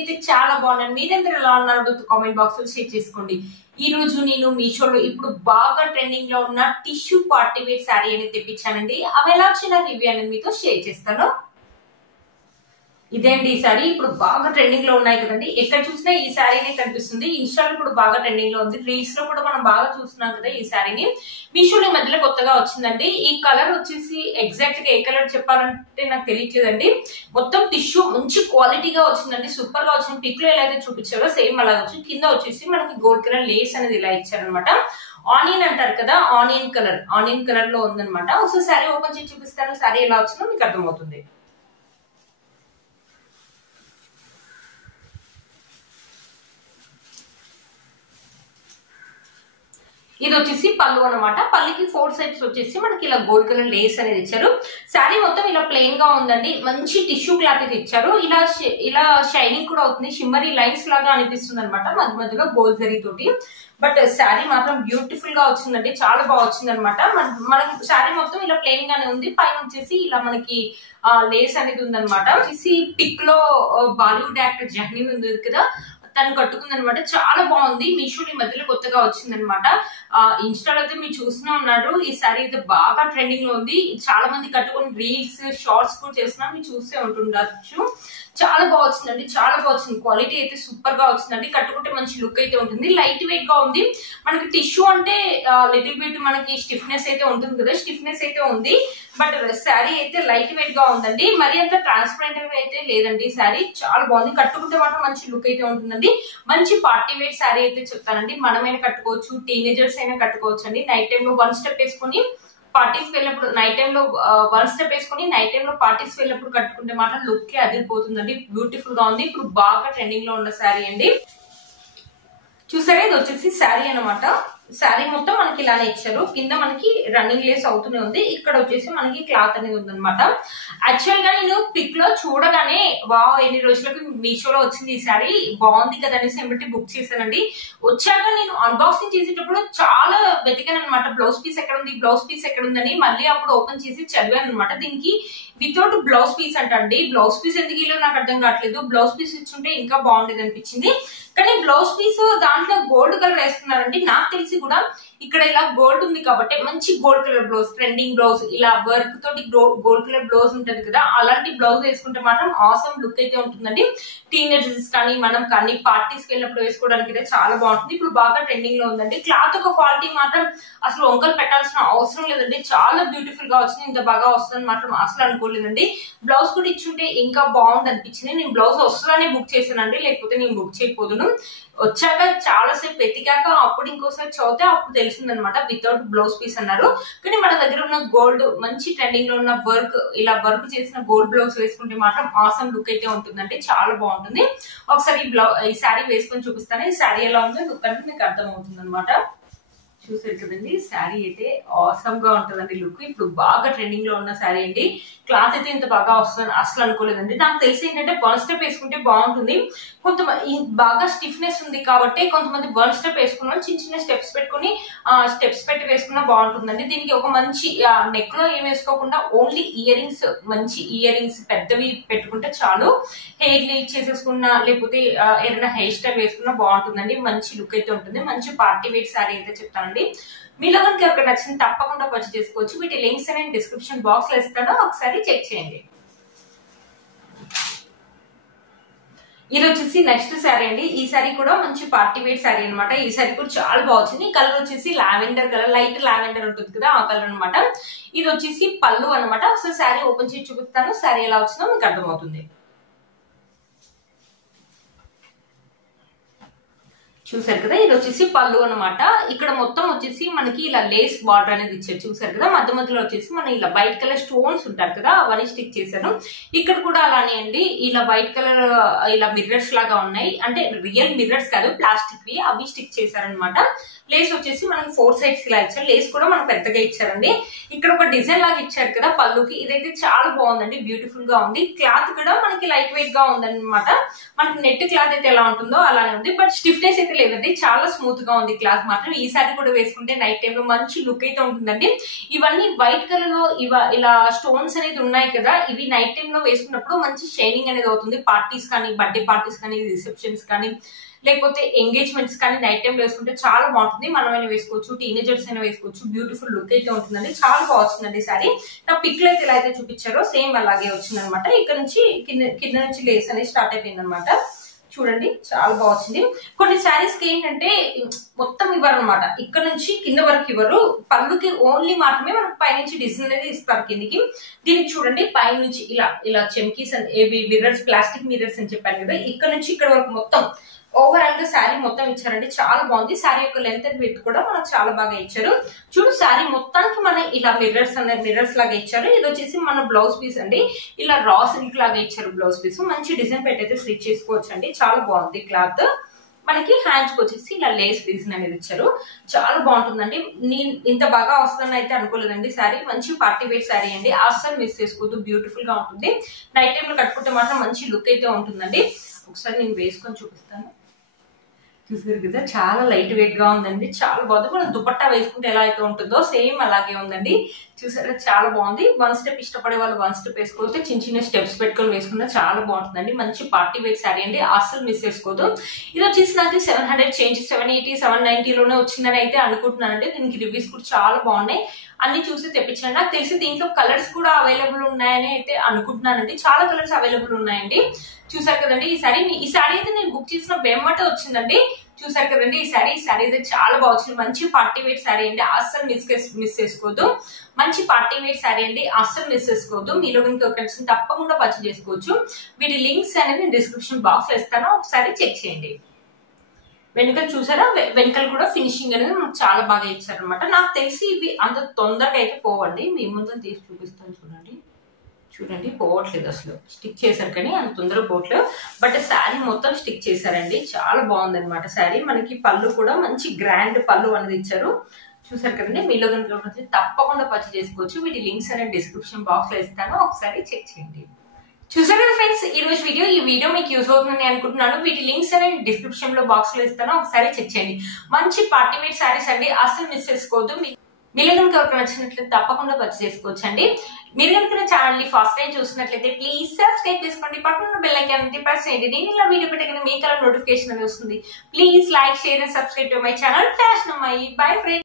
నేనైతే చాలా బాగున్నాను. మీరందరూ ఎలా ఉన్నారో కామెంట్ బాక్స్ లో షేర్ చేసుకోండి. ఈ రోజు నేను మీషోలో ఇప్పుడు బాగా ట్రెండింగ్ లో ఉన్న టిష్యూ పార్టీ వేర్ శారీ అనేది తెప్పించానండి. అవి ఎలా వచ్చిన రివ్యూ అనేది మీతో షేర్ చేస్తాను. ఇదేంటి ఈ శారీ ఇప్పుడు బాగా ట్రెండింగ్ లో ఉన్నాయి కదండి. ఎక్కడ చూసినా ఈ శారీనే కనిపిస్తుంది. ఇన్స్టాలో కూడా బాగా ట్రెండింగ్ లో ఉంది. రీల్స్ లో కూడా మనం బాగా చూస్తున్నాం కదా ఈ శారీని. మీషోలో ఈ మధ్యలో కొత్తగా వచ్చిందండి. ఈ కలర్ వచ్చేసి ఎగ్జాక్ట్ గా ఏ కలర్ చెప్పాలంటే నాకు తెలియట్లేదండి. మొత్తం టిష్యూ మంచి క్వాలిటీగా వచ్చిందండి. సూపర్ గా వచ్చింది. పిక్ లో ఎలా అయితే చూపించారో సేమ్ అలాగే వచ్చింది. కింద వచ్చేసి మనకి గోల్డ్ కలర్ లేస్ అనేది ఇలా ఇచ్చారనమాట. ఆనియన్ అంటారు కదా, ఆనియన్ కలర్ లో ఉందనమాట. ఒకసారి శారీ ఓపెన్ చేసి చూపిస్తాను. శారీ ఎలా వచ్చిందో మీకు అర్థమవుతుంది. ఇది వచ్చేసి పళ్ళు అనమాట. పళ్ళుకి 4 సైడ్స్ వచ్చేసి మనకి ఇలా గోల్డ్ కలర్ లేస్ అనేది ఇచ్చారు. శారీ మొత్తం ఇలా ప్లెయిన్ గా ఉందండి. మంచి టిష్యూ క్లాత్ ఇది ఇచ్చారు. ఇలా షైనింగ్ కూడా అవుతుంది. షిమ్మరీ లైన్స్ లాగా అనిపిస్తుంది అనమాట మధ్య మధ్యలో గోల్డ్ జరీ తోటి. బట్ శారీ మాత్రం బ్యూటిఫుల్ గా వచ్చిందండి. చాలా బాగా వచ్చింది అనమాట. మనకి శారీ మొత్తం ఇలా ప్లెయిన్ గానే ఉంది. పైన వచ్చేసి ఇలా మనకి లేస్ అనేది ఉందన్నమాట. వచ్చేసి పిక్ లో బాలీవుడ్ యాక్టర్ జహ్నీ ఉంది కదా, తను కట్టుకుంది అనమాట. చాలా బాగుంది. మీషో ఈ మధ్యలో కొత్తగా వచ్చిందనమాట. ఇన్స్టాలో అయితే మీరు చూస్తూనే ఉన్నారు. ఈ శారీ అయితే బాగా ట్రెండింగ్ లో ఉంది. చాలా మంది కట్టుకుని రీల్స్ షార్ట్స్ కూడా చేస్తున్నా మీరు చూస్తే ఉంటుండొచ్చు. చాలా బాగా వచ్చిందండి. చాలా బాగా వచ్చింది. క్వాలిటీ అయితే సూపర్ గా వచ్చిందండి. కట్టుకుంటే మంచి లుక్ అయితే ఉంటుంది. లైట్ వెయిట్ గా ఉంది. మనకి టిష్యూ అంటే లిటిల్ బిట్ మనకి స్టిఫ్నెస్ అయితే ఉంటుంది కదా, స్టిఫ్నెస్ అయితే ఉంది. బట్ శారీ అయితే లైట్ వెయిట్ గా ఉందండి. మరి అంత ట్రాన్స్పరెంట్ అయితే లేదండి. శారీ చాలా బాగుంది. కట్టుకుంటే మాత్రం మంచి లుక్ అయితే ఉంటుందండి. మంచి పార్టీ వేర్ శారీ అయితే చెప్తానండి. మనమైనా కట్టుకోవచ్చు, టీనేజర్స్ అయినా కట్టుకోవచ్చు అండి. నైట్ టైమ్ లో 1 స్టెప్ వేసుకుని పార్టీస్ వెళ్ళినప్పుడు, నైట్ టైమ్ లో 1 స్టెప్ వేసుకుని నైట్ టైమ్ లో పార్టీస్ వెళ్ళినప్పుడు కట్టుకుంటే మాత్రం లుక్ అదిరిపోతుందండి. బ్యూటిఫుల్ గా ఉంది. ఇప్పుడు బాగా ట్రెండింగ్ లో ఉన్న శారీ అండి. చూసారా, ఇది వచ్చేసి శారీ అనమాట. శారీ మొత్తం మనకి ఇలానే ఇచ్చారు. కింద మనకి రన్నింగ్ లేస్ అవుతూనే ఉంది. ఇక్కడ వచ్చేసి మనకి క్లాత్ అనేది ఉందన్నమాట. యాక్చువల్ గా నేను పిక్ లో చూడగానే వావ్ ఎన్ని రోజులకు మీషోలో వచ్చింది ఈ శారీ, బాగుంది కదా అనేసి ఏమిటి బుక్ చేశానండి. వచ్చాక నేను అన్బాక్సింగ్ చేసేటప్పుడు చాలా వెతికాను అనమాట. బ్లౌజ్ పీస్ ఎక్కడ ఉంది, బ్లౌజ్ పీస్ ఎక్కడ ఉందని. మళ్ళీ అప్పుడు ఓపెన్ చేసి చదివాను అనమాట. దీనికి వితౌట్ బ్లౌజ్ పీస్ అంటండి. బ్లౌజ్ పీస్ ఎందుకు ఇలా నాకు అర్థం కావట్లేదు. బ్లౌజ్ పీస్ ఇచ్చుంటే ఇంకా బాగుండేది అనిపించింది. కానీ బ్లౌజ్ పీస్ దాంట్లో గోల్డ్ కలర్ వేసుకున్నారండి. నాకు తెలిసి కూడా ఇక్కడ ఇలా గోల్డ్ ఉంది కాబట్టి మంచి gold colour blouse, trending blouse, ఇలా వర్క్ తోటి గోల్డ్ కలర్ బ్లౌజ్ ఉంటది కదా, అలాంటి బ్లౌజ్ వేసుకుంటే మాత్రం ఆసమ్ లుక్ అయితే ఉంటుందండి. టీనేజర్స్ కానీ మనం కానీ పార్టీస్ కి వెళ్ళినప్పుడు వేసుకోవడానికి అయితే చాలా బాగుంటుంది. ఇప్పుడు బాగా ట్రెండింగ్ లో ఉందండి. క్లాత్ ఒక క్వాలిటీ మాత్రం అసలు వంకలు పెట్టాల్సిన అవసరం లేదండి. చాలా బ్యూటిఫుల్ గా వచ్చింది. ఇంత బాగా వస్తుందని మాత్రం అసలు అనుకోలేదండి. బ్లౌజ్ కూడా ఇచ్చుంటే ఇంకా బాగుంది అనిపించింది. నేను బ్లౌజ్ వస్తుందనే బుక్ చేశానండి, లేకపోతే నేను బుక్ చేయకపోదును. వచ్చాక చాలా సేపు వెతికాక అప్పుడు ఇంకోసారి చదివితే అప్పుడు తెలిసిందనమాట వితౌట్ బ్లౌజ్ పీస్ అన్నారు. కానీ మన దగ్గర ఉన్న గోల్డ్ మంచి ట్రెండింగ్ లో ఉన్న వర్క్, ఇలా వర్క్ చేసిన గోల్డ్ బ్లౌజ్ వేసుకుంటే మాత్రం ఆసమ్ లుక్ అయితే ఉంటుందంటే చాలా బాగుంటుంది. ఒకసారి ఈ శారీ వేసుకొని చూపిస్తాను. ఈ శారీ ఎలా ఉందో లుక్ అంటే మీకు అర్థమవుతుంది అనమాట. చూసారు కదండి, శారీ అయితే ఆసమ్ గా ఉంటుందండి లుక్. ఇప్పుడు బాగా ట్రెండింగ్ లో ఉన్న శారీ అండి. క్లాత్ అయితే ఇంత బాగా వస్తుంది అసలు అనుకోలేదండి. నాకు తెలిసి ఏంటంటే 1 స్టెప్ వేసుకుంటే బాగుంటుంది. కొంతమంది బాగా స్టిఫ్నెస్ ఉంది కాబట్టి కొంతమంది 1 స్టెప్ వేసుకున్న చిన్న చిన్న స్టెప్స్ పెట్టి వేసుకున్నా బాగుంటుందండి. దీనికి ఒక మంచి నెక్ లో ఏం వేసుకోకుండా ఓన్లీ ఇయర్ రింగ్స్, మంచి ఇయర్ రింగ్స్ పెద్దవి పెట్టుకుంటే చాలు. హెయిర్ లీడ్ చేసేసుకున్నా లేకపోతే ఏదైనా హెయిర్ స్టైల్ వేసుకున్నా బాగుంటుందండి. మంచి లుక్ అయితే ఉంటుంది. మంచి పార్టీ వేర్ శారీ అయితే చెప్తానండి. మీలో కనుక ఎవరికి నచ్చింది తప్పకుండా పర్చేస్ చేసుకోవచ్చు. వీటి లింక్స్ అనేది డిస్క్రిప్షన్ బాక్స్ లో ఇస్తాను, ఒకసారి చెక్ చేయండి. ఇది వచ్చేసి నెక్స్ట్ శారీ అండి. ఈ శారీ కూడా మంచి పార్టీ వేర్ శారీ అనమాట. ఈ శారీ కూడా చాలా బాగుంది. ఈ కలర్ వచ్చేసి లావెండర్ కలర్, లైట్ లావెండర్ ఉంటుంది కదా ఆ కలర్ అనమాట. ఇది వచ్చేసి పళ్ళు అనమాట. ఒకసారి శారీ ఓపెన్ చేసి చూపిస్తాను. శారీ ఎలా వచ్చిందో మీకు అర్థమవుతుంది. చూసారు కదా, ఇది వచ్చేసి పళ్ళు అనమాట. ఇక్కడ మొత్తం వచ్చేసి మనకి ఇలా లేస్ బార్డర్ అనేది ఇచ్చారు. చూసారు కదా, మధ్య మధ్యలో వచ్చేసి మనం ఇలా వైట్ కలర్ స్టోన్స్ ఉంటారు కదా అవన్నీ స్టిక్ చేశాను. ఇక్కడ కూడా అలానే అండి. ఇలా వైట్ కలర్ ఇలా మిర్రర్స్ లాగా ఉన్నాయి. అంటే రియల్ మిర్రర్స్ కాదు, ప్లాస్టిక్ వి, అవి స్టిక్ చేశారనమాట. లేస్ వచ్చేసి మనకి 4 సైడ్స్ ఇలా ఇచ్చారు. లేస్ కూడా మనకు పెద్దగా ఇచ్చారండి. ఇక్కడ ఒక డిజైన్ లాగా ఇచ్చారు కదా పళ్ళుకి. ఇదైతే చాలా బాగుందండి. బ్యూటిఫుల్ గా ఉంది. క్లాత్ కూడా మనకి లైట్ వెయిట్ గా ఉందన్నమాట. మనకి నెట్ క్లాత్ అయితే ఎలా ఉంటుందో అలానే ఉంది. బట్ స్టిఫ్నెస్ అయితే లేదండి, చాలా స్మూత్ గా ఉంది క్లాత్ మాత్రం. ఈ సారీ కూడా వేసుకుంటే నైట్ టైం లో మంచి లుక్ అయితే ఉంటుందండి. ఇవన్నీ వైట్ కలర్ లో ఇలా స్టోన్స్ అనేది ఉన్నాయి కదా, ఇవి నైట్ టైం లో వేసుకున్నప్పుడు మంచి షైనింగ్ అనేది అవుతుంది. పార్టీస్ కానీ, బర్త్డే పార్టీస్ కానీ, రిసెప్షన్స్ కానీ, లేకపోతే ఎంగేజ్మెంట్స్ కానీ నైట్ టైం వేసుకుంటే చాలా బాగుంటుంది. మనమైనా వేసుకోవచ్చు, టీనేజర్స్ అయినా వేసుకోవచ్చు. బ్యూటిఫుల్ లుక్ అయితే ఉంటుందండి. చాలా బాగుంటుందండి సారీ. నా పిక్ లో అయితే ఎలా అయితే చూపించారో సేమ్ అలాగే వచ్చింది అనమాట. ఇక్కడ నుంచి కింద నుంచి లేస్ అనేది స్టార్ట్ అయిపోయింది అనమాట. చూడండి చాలా బాగుంది. కొన్ని శారీస్ కి ఏంటంటే మొత్తం ఇవ్వరు అనమాట, ఇక్కడ నుంచి కింద వరకు ఇవ్వరు. పళ్ళుకి ఓన్లీ మాత్రమే మనకు పైనుంచి డిజైన్ అనేది ఇస్తారు కిందికి. దీనికి చూడండి పైనుంచి ఇలా చెమ్కీస్ మిర్రర్స్, ప్లాస్టిక్ మిర్రర్స్ అని చెప్పాను కదా, ఇక్కడ నుంచి ఇక్కడ వరకు మొత్తం ఓవరాల్ గా శారీ మొత్తం ఇచ్చారండి. చాలా బాగుంది. శారీ యొక్క లెంత్ అండ్ విడ్త్ కూడా మనకు చాలా బాగా ఇచ్చారు. చూడు శారీ మొత్తానికి మన ఇలా మిర్రర్స్ లాగా ఇచ్చారు. ఇది వచ్చేసి మన బ్లౌజ్ పీస్ అండి. ఇలా రా సిల్క్ లాగా ఇచ్చారు బ్లౌజ్ పీస్. మంచి డిజైన్ పెట్టయితే స్టిచ్ చేసుకోవచ్చు అండి. చాలా బాగుంది క్లాత్. మనకి హ్యాండ్స్ కి వచ్చేసి ఇలా లేస్ డిజైన్ అనేది ఇచ్చారు. చాలా బాగుంటుందండి. నేను ఇంత బాగా వస్తుందని అయితే అనుకోలేదండి. శారీ మంచి పార్టీ వేర్ శారీ అండి. అస్సలు మిస్ చేసుకోవద్దు. బ్యూటిఫుల్ గా ఉంటుంది. నైట్ టైం లో కట్టుకుంటే మాత్రం మంచి లుక్ అయితే ఉంటుందండి. ఒకసారి నేను వేసుకొని చూపిస్తాను. చూసారు కదా, చాలా లైట్ వెయిట్ గా ఉందండి. చాలా బాగుంది. మనం దుపట్టా వేసుకుంటే ఎలా అయితే ఉంటుందో సేమ్ అలాగే ఉందండి. చూసారా చాలా బాగుంది. వన్ స్టెప్ ఇష్టపడే వాళ్ళు వన్ స్టెప్ వేసుకోవచ్చు. చిన్న స్టెప్స్ పెట్టుకొని వేసుకున్నా చాలా బాగుంటుందండి. మంచి పార్టీ వేర్ శారీ అండి. అస్సలు మిస్ చేసుకోవద్దు. ఇది వచ్చేసి నాకు 700 చేంజ్ 780 790 లోనే వచ్చిందని అయితే అనుకుంటున్నానండి. దీనికి రివ్యూస్ కూడా చాలా బాగున్నాయి. అన్ని చూసి తెప్పించాను. నాకు తెలిసి దీంట్లో కలర్స్ కూడా అవైలబుల్ ఉన్నాయని అయితే అనుకుంటున్నానండి. చాలా కలర్స్ అవైలబుల్ ఉన్నాయండి. చూసారు కదండి, ఈ సారీ అయితే నేను బుక్ చేసిన వెమ్మటే వచ్చిందండి. చూసారు కదండి, ఈ సారీ అయితే చాలా బాగా వచ్చింది. మంచి పార్టీ వేర్ శారీ అండి. అస్సలు మిస్ చేసుకోవద్దు. మంచి పార్టీ వేర్ శారీ అండి. అస్సలు మిస్ చేసుకోవద్దు. మీలో కనుక తప్పకుండా పర్చేజ్ చేసుకోవచ్చు. వీటి లింక్స్ అనేది నేను డిస్క్రిప్షన్ బాక్స్ లో ఇస్తాను, ఒకసారి చెక్ చేయండి. వెనుకలు చూసారా, వెనుకలు కూడా ఫినిషింగ్ అనేది మనకు చాలా బాగా ఇచ్చారనమాట. నాకు తెలిసి ఇవి అంత తొందరగా అయితే పోవండి. మీ ముందు తీసి చూపిస్తాను చూడండి పోవట్లేదు. అసలు స్టిక్ చేశారు కానీ అంత తొందరగా పోవట్లేదు. బట్ శారీ మొత్తం స్టిక్ చేశారండి. చాలా బాగుంది అనమాట శారీ. మనకి పళ్ళు కూడా మంచి గ్రాండ్ పళ్ళు అనేది ఇచ్చారు. చూసారు కదండి, మీలో కనుక తప్పకుండా పర్చేజ్ చేసుకోవచ్చు. వీటి లింక్స్ అనేది డిస్క్రిప్షన్ బాక్స్ లో ఇస్తాను, ఒకసారి చెక్ చేయండి. చూసారు కదా ఫ్రెండ్స్, ఈ వీడియో మీకు యూజ్ అవుతుందని అనుకుంటున్నాను. వీటి లింక్స్ అనేది డిస్క్రిప్షన్ లో బాక్స్ లో ఇస్తాను, ఒకసారి చెక్ చేయండి. మంచి పార్టీ వేర్ శారీస్ అండి. అస్సలు మిస్ చేసుకోవద్దు. మీరు కనుక ఎవరికి నచ్చినట్లయితే తప్పకుండా పర్చేజ్ చేసుకోవచ్చు అండి. మీరు కనుక ఛానల్ ని ఫస్ట్ టైం చూసినట్లయితే ప్లీజ్ సబ్స్క్రైబ్ చేసుకోండి. పక్కన బెల్ ఐకాన్ ప్రెస్ చేయండి. నేను ఇలా వీడియో పెట్టగానే మీకు అలా నోటిఫికేషన్ అనేది వస్తుంది. Please like, share and subscribe to my channel fashion అమ్మాయి. Bye friends.